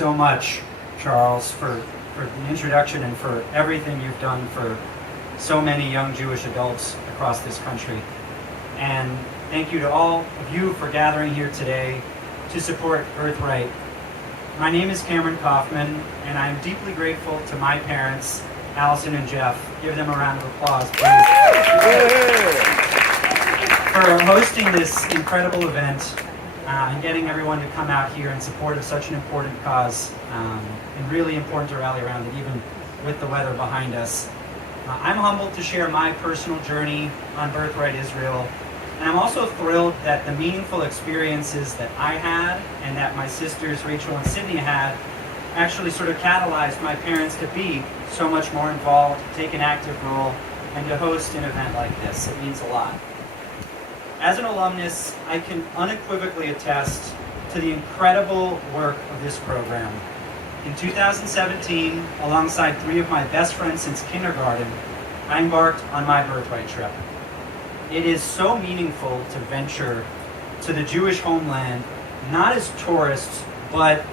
so much, Charles, for the introduction and for everything you've done for so many young Jewish adults across this country. And thank you to all of you for gathering here today to support Birthright. My name is Cameron Koffman, and I'm deeply grateful to my parents, Allison and Jeff. Give them a round of applause, please. For hosting this incredible event and getting everyone to come out here in support of such an important cause, and really important to rally around it, even with the weather behind us. I'm humbled to share my personal journey on Birthright Israel, and I'm also thrilled that the meaningful experiences that I had and that my sisters Rachel and Sydney had actually sort of catalyzed my parents to be so much more involved, take an active role, and to host an event like this. It means a lot. As an alumnus, I can unequivocally attest to the incredible work of this program. In 2017, alongside 3 of my best friends since kindergarten, I embarked on my Birthright trip. It is so meaningful to venture to the Jewish homeland, not as tourists, but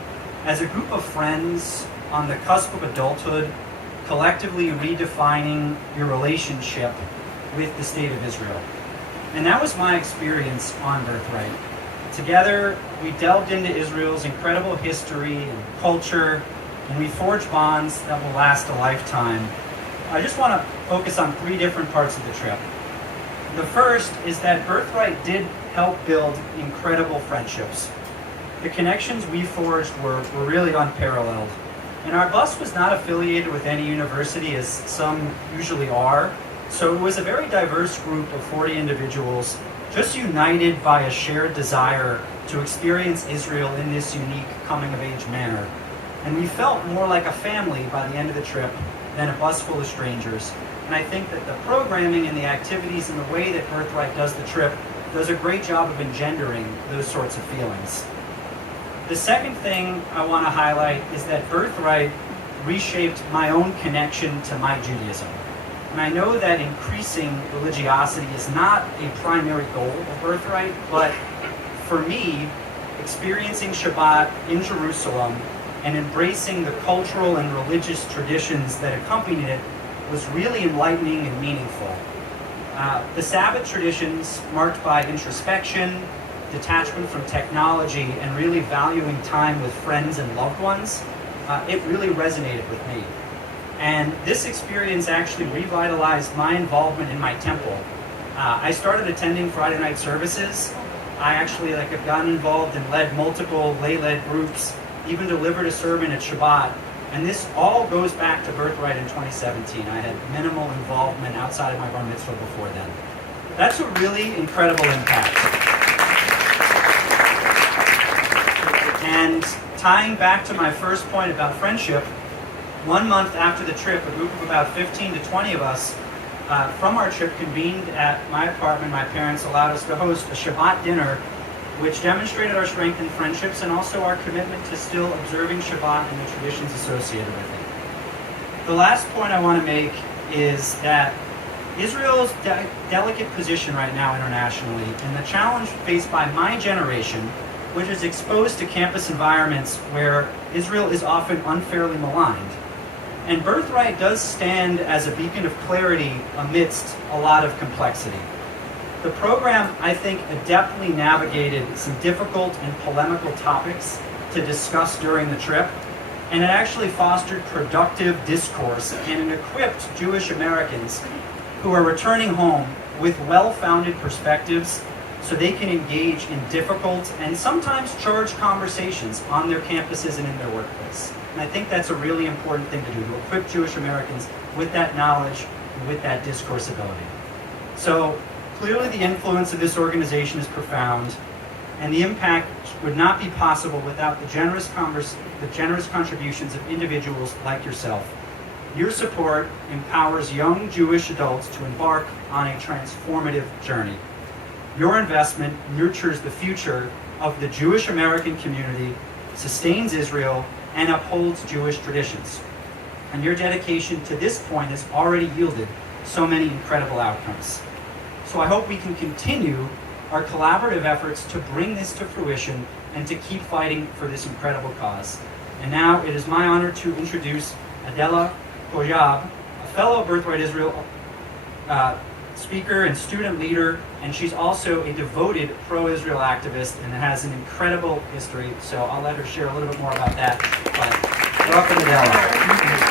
as a group of friends on the cusp of adulthood, collectively redefining your relationship with the state of Israel. And that was my experience on Birthright. Together, we delved into Israel's incredible history and culture, and we forged bonds that will last a lifetime. I just want to focus on 3 different parts of the trip. The first is that Birthright did help build incredible friendships. The connections we forged were really unparalleled. And our bus was not affiliated with any university, as some usually are, so it was a very diverse group of 40 individuals, just united by a shared desire to experience Israel in this unique coming-of-age manner. And we felt more like a family by the end of the trip than a bus full of strangers. And I think that the programming and the activities and the way that Birthright does the trip does a great job of engendering those sorts of feelings. The second thing I want to highlight is that Birthright reshaped my own connection to my Judaism. And I know that increasing religiosity is not a primary goal of Birthright, but for me, experiencing Shabbat in Jerusalem and embracing the cultural and religious traditions that accompanied it was really enlightening and meaningful. The Sabbath traditions, marked by introspection, detachment from technology, and really valuing time with friends and loved ones, it really resonated with me. And this experience actually revitalized my involvement in my temple. I started attending Friday night services. I actually have gotten involved and led multiple lay-led groups, even delivered a sermon at Shabbat. And this all goes back to Birthright in 2017. I had minimal involvement outside of my bar mitzvah before then. That's a really incredible impact. And tying back to my first point about friendship, 1 month after the trip, a group of about 15 to 20 of us from our trip convened at my apartment. My parents allowed us to host a Shabbat dinner, which demonstrated our strength in friendships and also our commitment to still observing Shabbat and the traditions associated with it. The last point I want to make is that Israel's delicate position right now internationally and the challenge faced by my generation, which is exposed to campus environments where Israel is often unfairly maligned. And Birthright does stand as a beacon of clarity amidst a lot of complexity. The program, I think, adeptly navigated some difficult and polemical topics to discuss during the trip, and it actually fostered productive discourse and it equipped Jewish Americans who are returning home with well-founded perspectives so they can engage in difficult and sometimes charged conversations on their campuses and in their workplace. And I think that's a really important thing to do, to equip Jewish Americans with that knowledge and with that discourse ability. So clearly the influence of this organization is profound, and the impact would not be possible without the generous contributions of individuals like yourself. Your support empowers young Jewish adults to embark on a transformative journey. Your investment nurtures the future of the Jewish American community, sustains Israel, and upholds Jewish traditions. And your dedication to this point has already yielded so many incredible outcomes. So I hope we can continue our collaborative efforts to bring this to fruition and to keep fighting for this incredible cause. And now it is my honor to introduce Adela Kojab, a fellow Birthright Israel speaker and student leader, and she's also a devoted pro-Israel activist and has an incredible history. So I'll let her share a little bit more about that. But welcome, Adela.